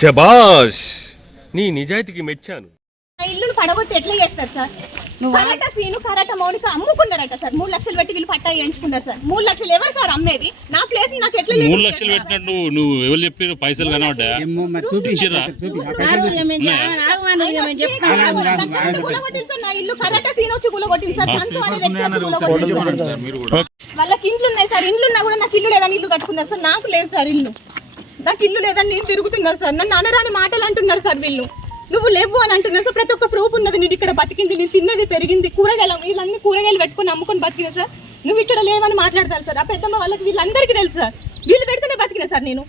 శబాష్, నీ నిజాయితీకి మెచ్చాను. ఇల్లును పడగొట్టి ఎట్లా చేస్తారు సార్? కరాటా సీను కరాటా మౌనిక అమ్ముకున్నారట సార్. 3 లక్షలు పెట్టి వీళ్ళు పట్టా వేయించుకున్నారు సార్. 3 లక్షలు ఎవరు సార్ అమ్మేది? నా ప్లేస్ నాకు ఎట్లా 3 లక్షలు పెట్టినట్టు నువ్వు ఎవరు చెప్పారు? పైసలు కనబడ్డా? నా ఇల్లు కరాటా సీన్ వచ్చి కూలగొట్టింది సార్. సంతు అనే వ్యక్తి వచ్చి కూలగొట్టింది. వాళ్ళకి ఇండ్లు ఉన్నాయి సార్. ఇండ్లున్నా కూడా నాకు ఇల్లు లేదని ఇల్లు కట్టుకున్నారు సార్. నాకు లేదు సార్ ఇల్లు. నాకు ఇల్లు లేదని నేను తిరుగుతున్నారు సార్. నన్ను అనరాని మాటలు అంటున్నారు సార్ వీళ్ళు. నువ్వు లేవు అని అంటున్నావు సార్. ప్రతి ఒక్క ప్రూఫ్ ఉన్నది. నేను ఇక్కడ బతికింది, నేను తిన్నది, పెరిగింది, కూరగాయలు వీళ్ళన్ని కూరగాయలు పెట్టుకుని అమ్ముకొని బతికినా సార్. నువ్వు ఇక్కడ లేవని మాట్లాడతారు సార్. ఆ పెద్దమ్మ వాళ్ళకి వీళ్ళందరికీ తెలుసు సార్. వీళ్ళు పెడితేనే బతికినా సార్ నేను.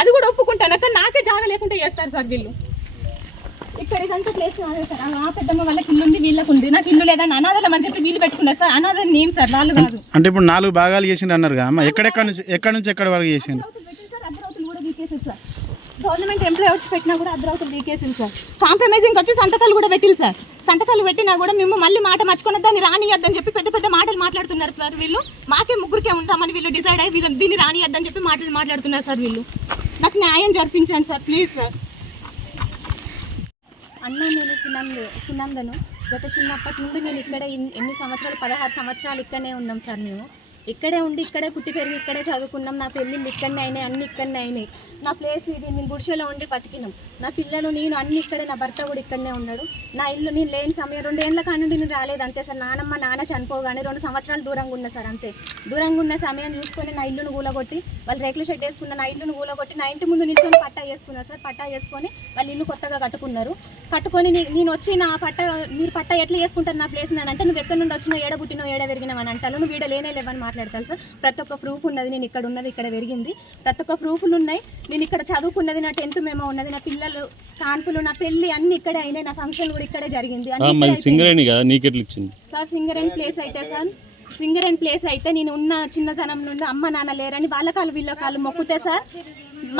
అది కూడా ఒప్పుకుంటాను. అక్కడ నాకే జాగ లేకుండా చేస్తారు సార్ వీళ్ళు. ఇక్కడ ఇదంతా ప్లేస్ సార్. ఆ పెద్దమ్మ వాళ్ళకి ఇల్లు ఉంది, వీళ్ళకి ఉంది. నాకు ఇల్లు లేదని అనాథలం అని చెప్పి వీళ్ళు పెట్టుకున్నారు సార్. అనాథం నేను సార్, వాళ్ళు కాదు. అంటే ఇప్పుడు 4 భాగాలు చేసిండు అన్నారు అమ్మ. ఎక్కడి నుంచి ఎక్కడి వరకు చేసిండు? గవర్నమెంట్ ఎంప్లాయ్ వచ్చి పెట్టినా కూడా అర్ధరావుతులు వీకేసింది సార్. కాంప్రమైజింగ్ వచ్చి సంతకాలు కూడా పెట్టింది సార్. సంతకాలు పెట్టినా కూడా మేము మళ్ళీ మాట మర్చుకున్న దాన్ని రానియద్దని చెప్పి పెద్ద పెద్ద మాటలు మాట్లాడుతున్నారు సార్ వీళ్ళు. మాకే ముగ్గురికే ఉంటామని వీళ్ళు డిసైడ్ అయ్యి వీళ్ళు దీన్ని రానియద్దని చెప్పి మాటలు మాట్లాడుతున్నారు సార్ వీళ్ళు. నాకు న్యాయం జరిపించండి సార్ ప్లీజ్ సార్. అన్న నేను సునందను గత చిన్నప్పటి నుండి నేను ఇక్కడే ఎన్ని సంవత్సరాలు 16 సంవత్సరాలు ఇక్కడనే ఉన్నాం సార్. మేము ఇక్కడే ఉండి ఇక్కడే పుట్టి పెరిగి ఇక్కడే చదువుకున్నాం. నా పెళ్ళిళ్ళు ఇక్కడనే అయినాయి, అన్ని ఇక్కడనే అయినాయి. నా ప్లేస్ ఇది. నేను గుడిసెలో ఉండి బతికినాం. నా పిల్లలు నేను అన్ని ఇక్కడే. నా భర్త కూడా ఇక్కడనే ఉన్నాడు. నా ఇల్లు నేను లేని సమయం 2 ఏళ్ళ కానుండి నేను రాలేదు అంతే సార్. నాన్న చనిపోగానే 2 సంవత్సరాలు దూరంగా ఉన్నా సార్ అంతే. దూరంగా ఉన్న సమయం చూసుకొని నా ఇల్లును కూలగొట్టి వాళ్ళు రేకుల షెడ్ వేసుకున్న నా ఇల్లును కూలగొట్టి నా ఇంటి ముందు నిల్చొని పట్టా వేసుకున్నారు సార్. పట్టా వేసుకొని వాళ్ళు ఇల్లు కొత్తగా కట్టుకున్నారు. కట్టుకొని నేను వచ్చి నా పట్టా మీరు పట్టా ఎట్లా వేసుకుంటారు నా ప్లేస్ అని అంటే, నువ్వు ఎక్కడి నుండి వచ్చినావు, ఏడ పుట్టినావు, ఏడ పెరిగినావు అని అంటాను. నువ్వు వీడ లేనే లేవని మాట్లాడతాను సార్. ప్రతి ఒక్క ప్రూఫ్ ఉన్నది. నేను ఇక్కడ ఉన్నది, ఇక్కడ పెరిగింది, ప్రతి ఒక్క ప్రూఫ్లు ఉన్నాయి. నేను ఇక్కడ చదువుకున్నది, నా 10th మేమో ఉన్నది, నా పిల్లలు కాన్పులు, నా పెళ్లి అన్ని ఇక్కడే అయినాయి. నా ఫంక్షన్ కూడా ఇక్కడే జరిగింది సార్. సింగరేణి ప్లేస్ అయితే సార్, సింగరేణి ప్లేస్ అయితే నేను ఉన్న చిన్నతనం నుండి అమ్మ నాన్న లేరని వాళ్ళ కాళ్ళు వీళ్ళ కాళ్ళు మొక్కుతే సార్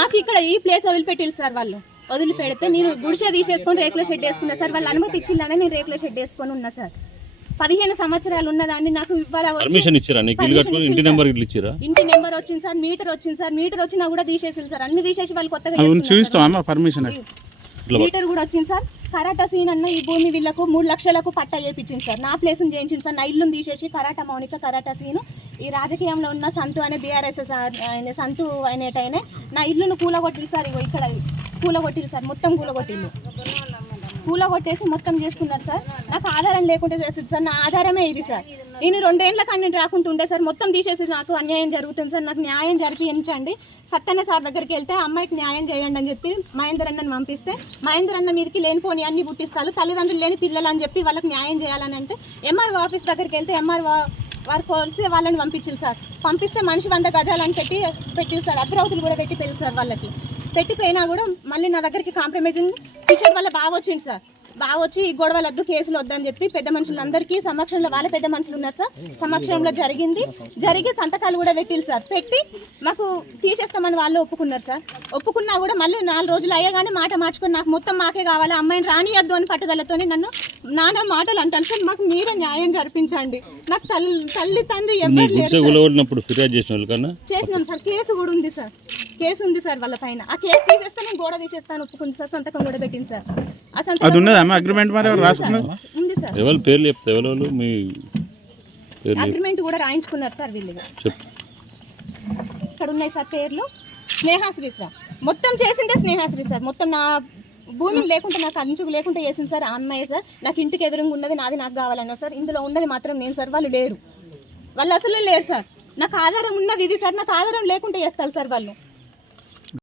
మాకు ఇక్కడ ఈ ప్లేస్ వదిలిపెట్టిరు సార్. వాళ్ళు వదిలిపెడితే నేను గుడిసె తీసేసుకొని రేకుల షెడ్ వేసుకున్నా సార్. వాళ్ళు అనుమతి ఇచ్చిందని నేను రేకుల షెడ్ వేసుకొని ఉన్నా సార్. 15 సంవత్సరాలు ఉన్నదాన్ని నాకు ఇంటి నెంబర్ వచ్చింది సార్, మీటర్ వచ్చింది సార్. మీటర్ వచ్చినా కూడా తీసేసింది సార్. అన్ని తీసేసి వాళ్ళు కొత్తగా మీటర్ కూడా వచ్చింది సార్. కరాటా సీన్ అన్న ఈ భూమి వీళ్ళకు 3 లక్షలకు పట్టా చేయించింది సార్. నా ప్లేస్ని చేయించింది సార్. నా ఇల్లుని తీసేసి కరాటా మౌనిక కరాటా సీను ఈ రాజకీయంలో ఉన్న సంతు అనే బీఆర్ఎస్ సార్ ఆయన సంతు అనేటైనా నా ఇల్లును కూలగొట్టింది సార్. ఇగో ఇక్కడ కూలగొట్టింది సార్. మొత్తం కూలగొట్టేసి మొత్తం చేసుకున్నారు సార్. నాకు ఆధారం లేకుండా చేస్తుంది సార్. నా ఆధారమే ఇది సార్. నేను 2 ఏళ్ళ కానీ రాకుండా ఉండే సార్. మొత్తం తీసేసి నాకు అన్యాయం జరుగుతుంది సార్. నాకు న్యాయం జరిపించండి. సత్తన్న సార్ దగ్గరికి వెళ్తే అమ్మాయికి న్యాయం చేయండి అని చెప్పి మహేందర్ అన్నని పంపిస్తే మహేందర్ అన్న మీదకి లేనిపోని అన్ని పుట్టిస్తారు. తల్లిదండ్రులు లేని పిల్లలు అని చెప్పి వాళ్ళకి న్యాయం చేయాలని అంటే ఎంఆర్ఓ ఆఫీస్ దగ్గరికి వెళ్తే ఎంఆర్ఓ వారు కలిసి వాళ్ళని పంపించారు సార్. పంపిస్తే మనిషి 100 గజాలని పెట్టిరు సార్. అర్ధరావుతులు కూడా పెట్టి పెళ్ళి సార్. వాళ్ళకి పెట్టిపోయినా కూడా మళ్ళీ నా దగ్గరికి కాంప్రమైజింగ్ టీషర్ట్ వల్ల బాగా వచ్చింది సార్. బాగా వచ్చి ఈ గొడవలు వద్దు, కేసులు వద్దని చెప్పి పెద్ద మనుషులందరికీ సమక్షంలో, వాళ్ళ పెద్ద మనుషులు ఉన్నారు సార్ సమక్షంలో జరిగి సంతకాలు కూడా పెట్టిరు సార్. పెట్టి మాకు తీసేస్తామని వాళ్ళు ఒప్పుకున్నారు సార్. ఒప్పుకున్నా కూడా మళ్ళీ 4 రోజులు అయ్యగానే మాట మార్చుకొని నాకు మొత్తం మాకే కావాలి, అమ్మాయిని రానియద్దు అని పట్టుదలతోనే నన్ను నానా మాటలు అంటాను సార్. మాకు మీరే న్యాయం జరిపించండి. నాకు తల్లి తండ్రి ఎవరు చేసినాం సార్. కేసు కూడా ఉంది సార్. కేసు ఉంది సార్ వాళ్ళ పైన. ఆ కేసు తీసేస్తే నేను గోడ తీసేస్తాను ఒప్పుకుంది సార్. సంతకం కూడా పెట్టింది సార్. ఆ సంతకం అగ్రిమెంట్ ఉంది సార్. అగ్రిమెంట్ కూడా రాయించుకున్నారు సార్ వీళ్ళు. ఇక్కడ ఉన్నాయి సార్ పేర్లు. స్నేహాశ్రీ సార్. మొత్తం చేసిందే స్నేహాశ్రీ సార్. మొత్తం నా భూమి లేకుండా, నాకు అంచుకు లేకుండా చేసింది సార్ ఆ అమ్మాయి సార్. నాకు ఇంటికి ఎదురుగా ఉన్నది నాది నాకు కావాలన్నా సార్. ఇందులో ఉన్నది మాత్రం నేను సార్. వాళ్ళు లేరు, వాళ్ళు అసలే లేరు సార్. నాకు ఆధారం ఉన్నది ఇది సార్. నాకు ఆధారం లేకుండా చేస్తారు సార్ వాళ్ళు.